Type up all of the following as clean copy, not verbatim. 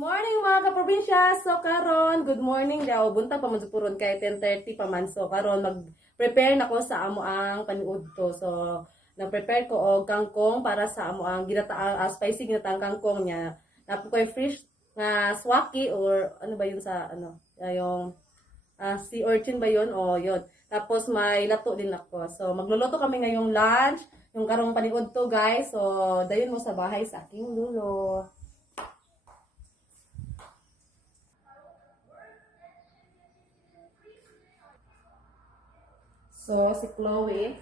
Morning mga kaprobinsya. So karon, good morning daw. Buntag pa man puron kay 10:30 pa man. So karon mag-prepare nako sa amo ang paniudto. So nag-prepare ko og kangkong para sa amo ang ginataang spicy ginataang kangkong niya. Napo koy fish nga swaki or ano ba yun sa ano, yung sea urchin ba yun o yun. Tapos may lato din ako. So magluluto kami ngayong lunch, yung karong paniudto guys. So dayon mo sa bahay sa aking lulo. So, si Chloe,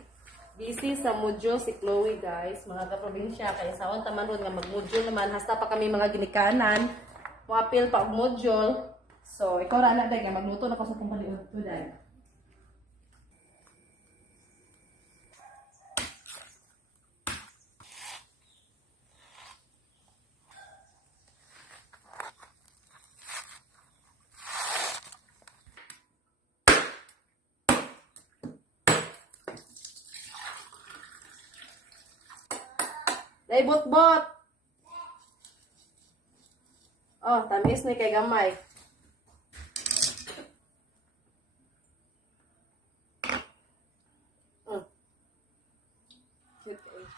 busy sa module si Chloe guys, mga kaprobinsya, kaya saon taman ron nga mag-module naman, hasta pa kami mga ginikanan, muapil pa og module. So, ikaw ra na dahil nga magluto na ko sa kumpanya to dahil. Dahil bot-bot! Oh, tamis ni kay gamay. Cute kay.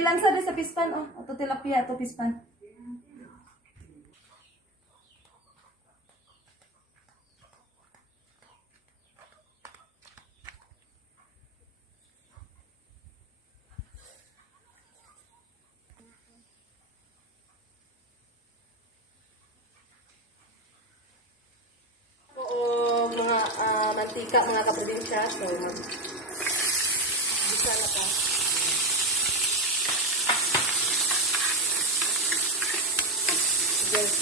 Lansa din sa pispan, oh. Ato tilapia, ato pispan. Oo, mga mantika, mga kaprobinsya. So, bisa na pa.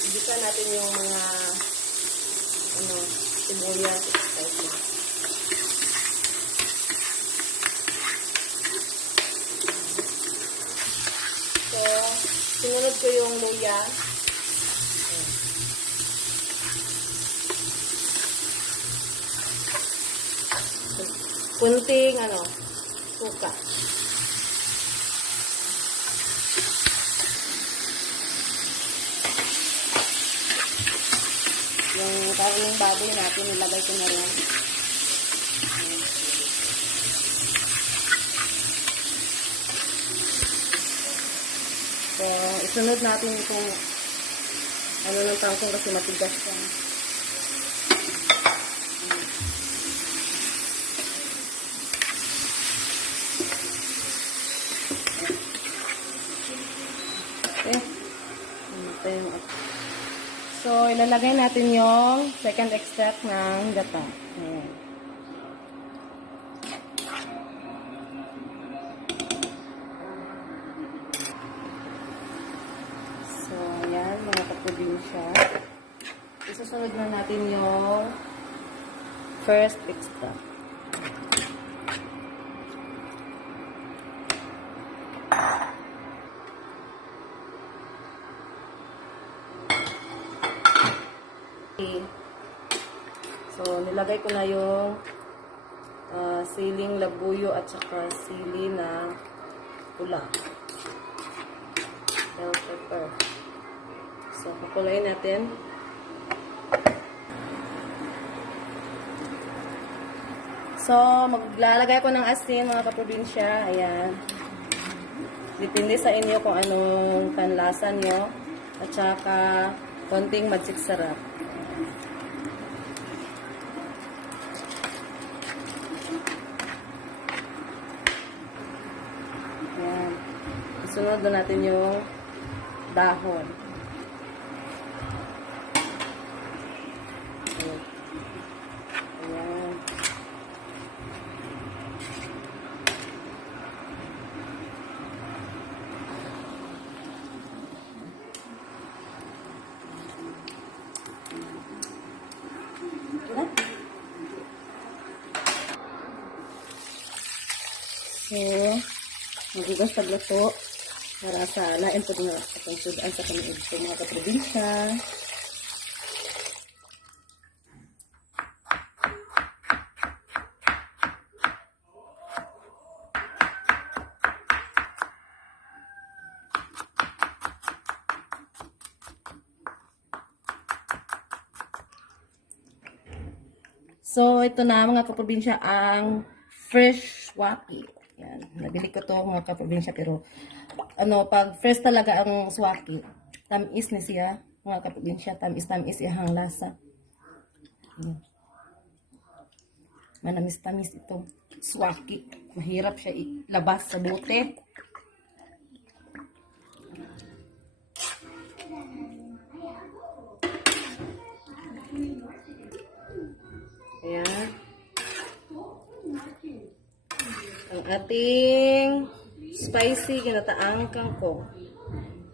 Bisa natin yung mga sibuyas. So, sinunod ko yung luya. Kunting suka. Yung karning baboy natin, nilagay ko na rin. So, isunod natin kung ano ng kangkong kasi matigas yan. Okay. Ito yung So, ilalagay natin yung second extract ng gata. Ayan. So, ayan, mga kaprobinsya. Isusunod na natin yung first extract. Okay. So, nilagay ko na yung siling labuyo at saka sili na pula. Bell pepper. So, pakulayin natin. So, maglalagay ko ng asin, mga kaprobinsya. Ayan. Depende sa inyo kung anong panlasa nyo. At saka, konting magic sarap. Ayan. Isunod na natin yung dahon. Ayan. So, magigas pagluto para sa lain po nga atong sudan sa kaniud po mga kaprobinsya. So, ito na mga kaprobinsya ang fresh swaki. Yan. Nabili ko to mga kaprobinsya pero pag fresh talaga ang swaki, tamis ni siya mga kaprobinsya. Tamis iyang lasa. Yan. Manamis-tamis ito. Swaki. Mahirap siya ilabas sa bote. Ayan. Ang ating spicy ginataang kangkong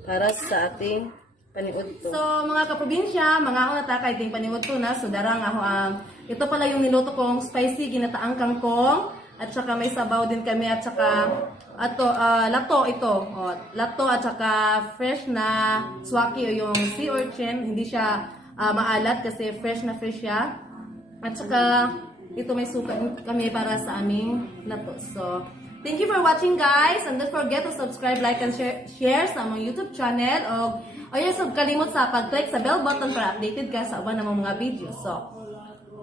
para sa ating paniudto. So, mga kaprobinsya, mga ako natakay ating paniudto na. So, darang ako ito pala yung niluto kong spicy ginataang kangkong. At saka may sabaw din kami at saka lato ito. Lato at saka fresh na swaki o yung sea urchin. Hindi siya maalat kasi fresh na fresh siya. At saka ito may suka kami para sa aming lato. So, thank you for watching guys. And don't forget to subscribe, like, and share sa among YouTube channel. O yes, huwag kalimot sa pag-click sa bell button para updated ka sa uban ng mga videos. So,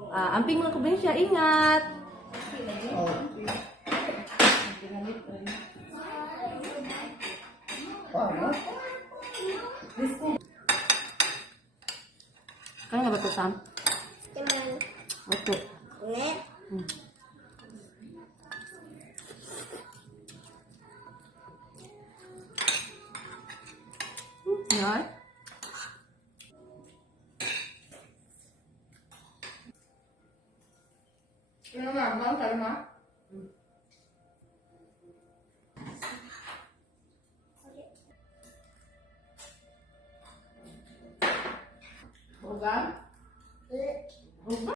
amping mga kaprobinsya, ingat! Kaya nga ba ito, Sam? Okay. Yan. Ano nga, bang kalma? Huwag? Huwag?